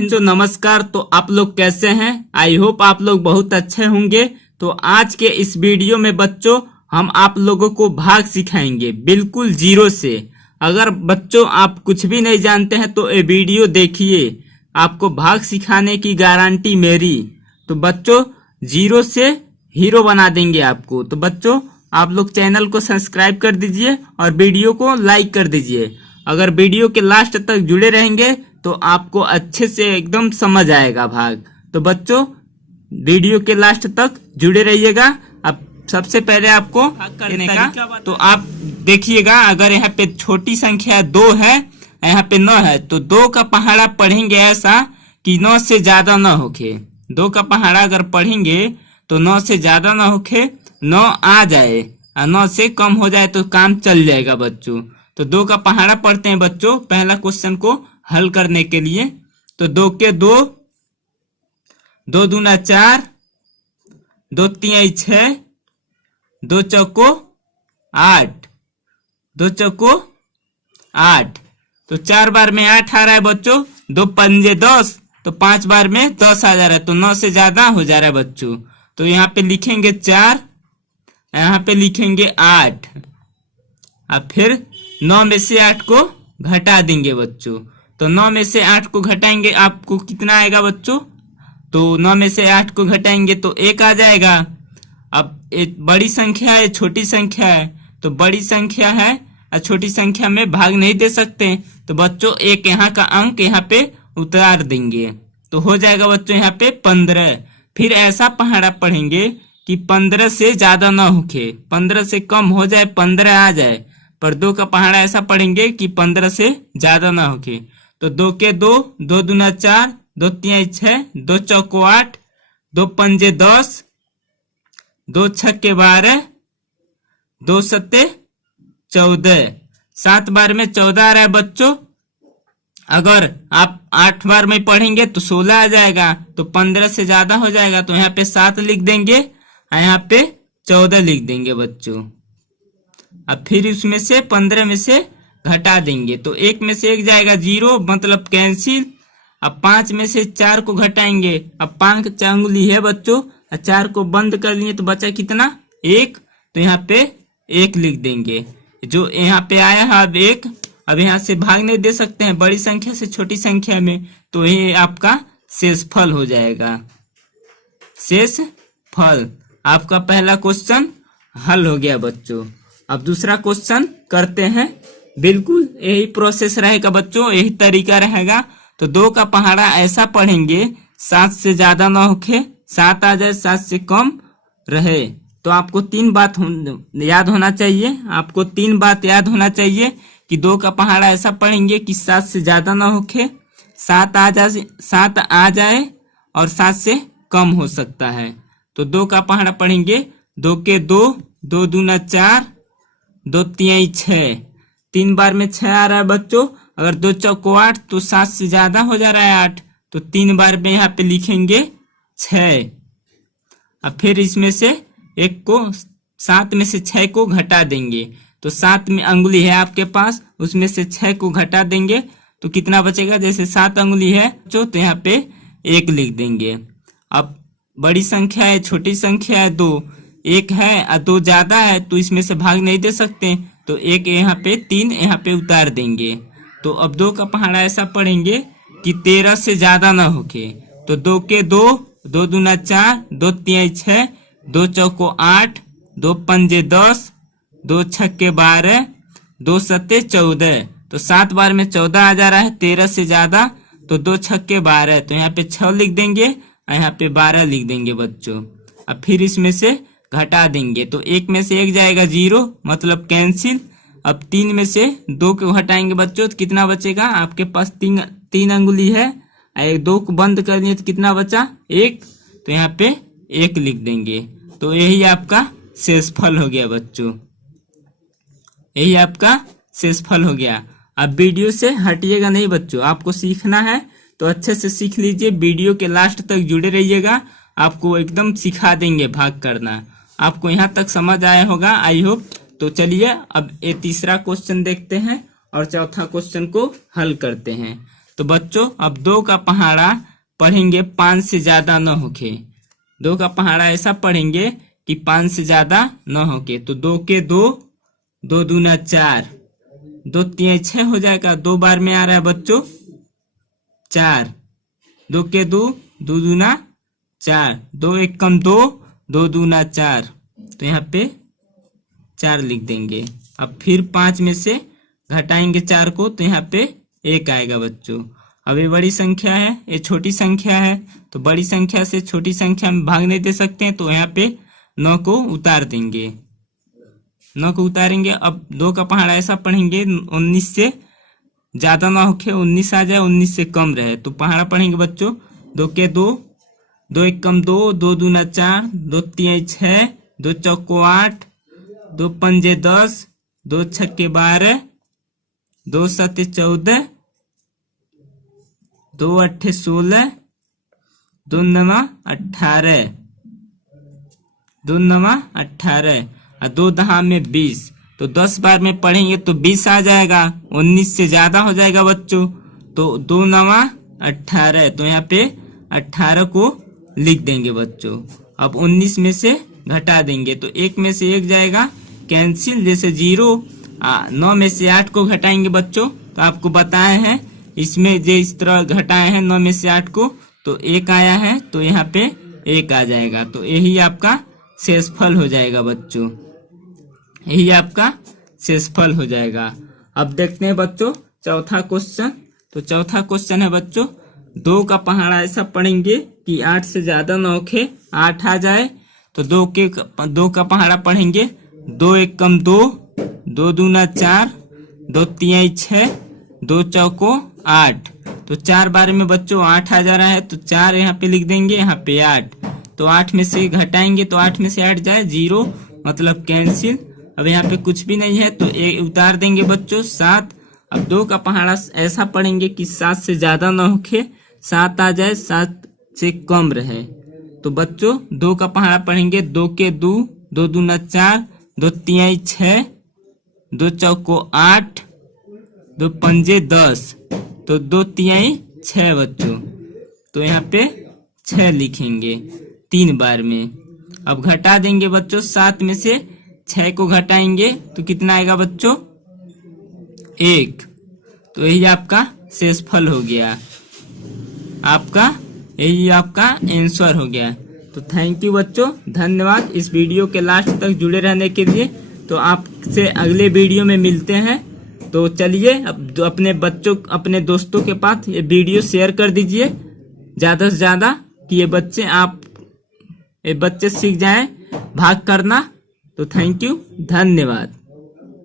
तो नमस्कार। तो आप लोग कैसे हैं? आई होप आप लोग बहुत अच्छे होंगे। तो आज के इस वीडियो में बच्चों हम आप लोगों को भाग सिखाएंगे बिल्कुल जीरो से। अगर बच्चों आप कुछ भी नहीं जानते हैं तो ये वीडियो देखिए, आपको भाग सिखाने की गारंटी मेरी। तो बच्चों जीरो से हीरो बना देंगे आपको। तो बच्चों आप लोग चैनल को सब्सक्राइब कर दीजिए और वीडियो को लाइक कर दीजिए। अगर वीडियो के लास्ट तक जुड़े रहेंगे तो आपको अच्छे से एकदम समझ आएगा भाग। तो बच्चों वीडियो के लास्ट तक जुड़े रहिएगा। अब सबसे पहले आपको करने का तो आप देखिएगा, अगर यहाँ पे छोटी संख्या 2 है, यहाँ पे 9 है, तो 2 का पहाड़ा पढ़ेंगे ऐसा कि 9 से ज्यादा ना होके। 2 का पहाड़ा अगर पढ़ेंगे तो 9 से ज्यादा ना होके, 9 आ जाए और 9 से कम हो जाए तो काम चल जाएगा बच्चों। तो 2 का पहाड़ा पढ़ते हैं बच्चों पहला क्वेश्चन को हल करने के लिए। तो 2 के 2, 2 दूना 4, 2 तिहाई 6, 2 चौको 8, 2 चौको 8। तो 4 बार में 8 आ रहा है बच्चों, 2 पंजे 10, तो 5 बार में 10 आ जा रहा है, तो 9 से ज्यादा हो जा रहा है बच्चों। तो यहाँ पे लिखेंगे 4, यहाँ पे लिखेंगे 8। अब फिर 9 में से 8 को घटा देंगे बच्चों। तो 9 में से 8 को घटाएंगे आपको कितना आएगा बच्चों? तो 9 में से 8 को घटाएंगे तो 1 आ जाएगा। अब एक बड़ी संख्या है छोटी संख्या है, तो बड़ी संख्या है और छोटी संख्या में भाग नहीं दे सकते, तो बच्चों एक यहाँ का अंक यहाँ पे उतार देंगे तो हो जाएगा बच्चों यहाँ पे 15। फिर ऐसा पहाड़ा पढ़ेंगे कि 15 से ज्यादा ना होके, 15 से कम हो जाए, 15 आ जाए। पर 2 का पहाड़ा ऐसा पढ़ेंगे कि 15 से ज्यादा ना होके। तो 2 के 2, 2 दूना 4, 2 तिहाई 6, 2 चौको 8, 2 पंजे 10, 2 छक्के 12, 2 सत्ते 14। 7 बार में 14 आ रहा है बच्चों। अगर आप 8 बार में पढ़ेंगे तो 16 आ जाएगा, तो 15 से ज्यादा हो जाएगा, तो यहाँ पे 7 लिख देंगे और यहाँ पे 14 लिख देंगे बच्चों। अब फिर उसमें से 15 में से घटा देंगे तो 1 में से 1 जाएगा 0, मतलब कैंसिल। अब 5 में से 4 को घटाएंगे, अब 5 अंगुली है बच्चों, 4 को बंद कर लिए तो बचा कितना? 1, तो यहाँ पे 1 लिख देंगे। जो यहाँ पे आया है अब 1, अब यहाँ से भाग नहीं दे सकते हैं बड़ी संख्या से छोटी संख्या में, तो ये आपका शेषफल हो जाएगा। शेषफल आपका पहला क्वेश्चन हल हो गया बच्चों। अब दूसरा क्वेश्चन करते हैं। बिल्कुल यही प्रोसेस रहेगा बच्चों, यही तरीका रहेगा। तो 2 का पहाड़ा ऐसा पढ़ेंगे 7 से ज्यादा ना होके, 7 आ जाए, 7 से कम रहे। तो आपको 3 बात याद होना चाहिए, आपको 3 बात याद होना चाहिए कि 2 का पहाड़ा ऐसा पढ़ेंगे कि 7 से ज्यादा ना होके, 7 आ जाए और 7 से कम हो सकता है। तो 2 का पहाड़ा पढ़ेंगे 2 के 2, 2 दूना 4, 2 तिहाई 6। 3 बार में 6 आ रहा है बच्चों। अगर 2 चौको 8, तो 7 से ज्यादा हो जा रहा है 8, तो 3 बार में यहाँ पे लिखेंगे 6। अब फिर इसमें से 1 को, 7 में से 6 को घटा देंगे, तो 7 में अंगुली है आपके पास, उसमें से 6 को घटा देंगे तो कितना बचेगा? जैसे 7 अंगुली है तो यहाँ पे 1 लिख देंगे। अब बड़ी संख्या है छोटी संख्या है 2, 1 है और 2 ज्यादा है, तो इसमें से भाग नहीं दे सकते, तो 1 यहाँ पे 3 यहाँ पे उतार देंगे। तो अब 2 का पहाड़ा ऐसा पढ़ेंगे कि 13 से ज्यादा ना होके। तो 2 के 2, 2 दूना 4, 2 तिहाई 6, 2 चौको 8, 2 पंजे 10, 2 छक्के 12, 2 सत्ते 14। तो 7 बार में 14 आ जा रहा है, 13 से ज्यादा, तो 2 छक्के 12, तो यहाँ पे 6 लिख देंगे और यहाँ पे 12 लिख देंगे बच्चों। अब फिर इसमें से घटा देंगे तो 1 में से 1 जाएगा 0, मतलब कैंसिल। अब 3 में से 2 को घटाएंगे बच्चों तो कितना बचेगा? आपके पास 3 अंगुली है, 2 को बंद कर दिए तो कितना बचा? 1, तो यहाँ पे 1 लिख देंगे। तो यही आपका शेषफल हो गया बच्चों, यही आपका शेषफल हो गया। अब वीडियो से हटिएगा नहीं बच्चों, आपको सीखना है तो अच्छे से सीख लीजिए, वीडियो के लास्ट तक जुड़े रहिएगा, आपको एकदम सिखा देंगे भाग करना। आपको यहाँ तक समझ आया होगा आई होप। तो चलिए अब ये तीसरा क्वेश्चन देखते हैं और चौथा क्वेश्चन को हल करते हैं। तो बच्चों अब 2 का पहाड़ा पढ़ेंगे 5 से ज्यादा न होके। 2 का पहाड़ा ऐसा पढ़ेंगे कि 5 से ज्यादा न होके। तो 2 के 2, 2 दूना 4, 2 तिया 6 हो जाएगा। 2 बार में आ रहा है बच्चों 4, 2 के 2, 2 दूना 4, 2 एक कम 2, 2 दूना 4। तो यहाँ पे 4 लिख देंगे। अब फिर 5 में से घटाएंगे 4 को, तो यहाँ पे 1 आएगा बच्चों। अब ये बड़ी संख्या है, ये छोटी संख्या है, तो बड़ी संख्या से छोटी संख्या में भाग नहीं दे सकते हैं, तो यहाँ पे 9 को उतार देंगे। 9 को उतारेंगे। अब 2 का पहाड़ा ऐसा पढ़ेंगे 19 से ज्यादा ना होके 19 आ जाए, 19 से कम रहे। तो पहाड़ा पढ़ेंगे बच्चों 2 के 2, 2 एक कम 2, 2 दूना 4, 2 तिया 6, 2 चौको 8, 2 पंजे 10, 2 छक्के 12, 2 सत्ते 14, 2 अट्ठे 16, 2 नवा 18, 2 नवा 18 और 2 दहा में 20। तो 10 बार में पढ़ेंगे तो 20 आ जाएगा। 19 से ज्यादा हो जाएगा बच्चों, तो 2 नवा 18। तो यहाँ पे 18 को लिख देंगे बच्चों। अब 19 में से घटा देंगे, तो 1 में से 1 जाएगा कैंसिल, जैसे 0। 9 में से 8 को घटाएंगे बच्चों, तो आपको बताए हैं इसमें जो इस तरह घटाए हैं 9 में से 8 को, तो 1 आया है, तो यहाँ पे 1 आ जाएगा। तो यही आपका शेषफल हो जाएगा बच्चों, यही आपका शेषफल हो जाएगा। अब देखते हैं बच्चों चौथा क्वेश्चन। तो चौथा क्वेश्चन है बच्चों 2 का पहाड़ा ऐसा पढ़ेंगे कि 8 से ज्यादा न होके 8 आ जाए। तो 2 का पहाड़ा पढ़ेंगे 2 एक कम 2, 2 दूना 4, 2 तिया 6, 2 चौको 8। तो 4 बार में बच्चों 8 आ जा रहा है, तो 4 यहाँ पे लिख देंगे, यहाँ पे 8। तो 8 में से घटाएंगे तो 8 में से 8 जाए 0, मतलब कैंसिल। अब यहाँ पे कुछ भी नहीं है, तो उतार देंगे बच्चों 7। अब 2 का पहाड़ा ऐसा पढ़ेंगे कि 7 से ज्यादा न होके 7 आ जाए, 7 से कम रहे। तो बच्चों 2 का पहाड़ा पढ़ेंगे 2 के 2, 2 दूना 4, 2 तिया 6, 2 चौको 8, 2 पंजे 10। तो 2 तिया 6 बच्चों, तो यहाँ पे 6 लिखेंगे 3 बार में। अब घटा देंगे बच्चों 7 में से 6 को घटाएंगे तो कितना आएगा बच्चों 1। तो यही आपका शेषफल हो गया, यही आपका आंसर हो गया। तो थैंक यू बच्चों, धन्यवाद इस वीडियो के लास्ट तक जुड़े रहने के लिए। तो आपसे अगले वीडियो में मिलते हैं। तो चलिए अब अपने बच्चों, अपने दोस्तों के पास ये वीडियो शेयर कर दीजिए ज्यादा से ज्यादा, कि ये बच्चे सीख जाएं भाग करना। तो थैंक यू, धन्यवाद।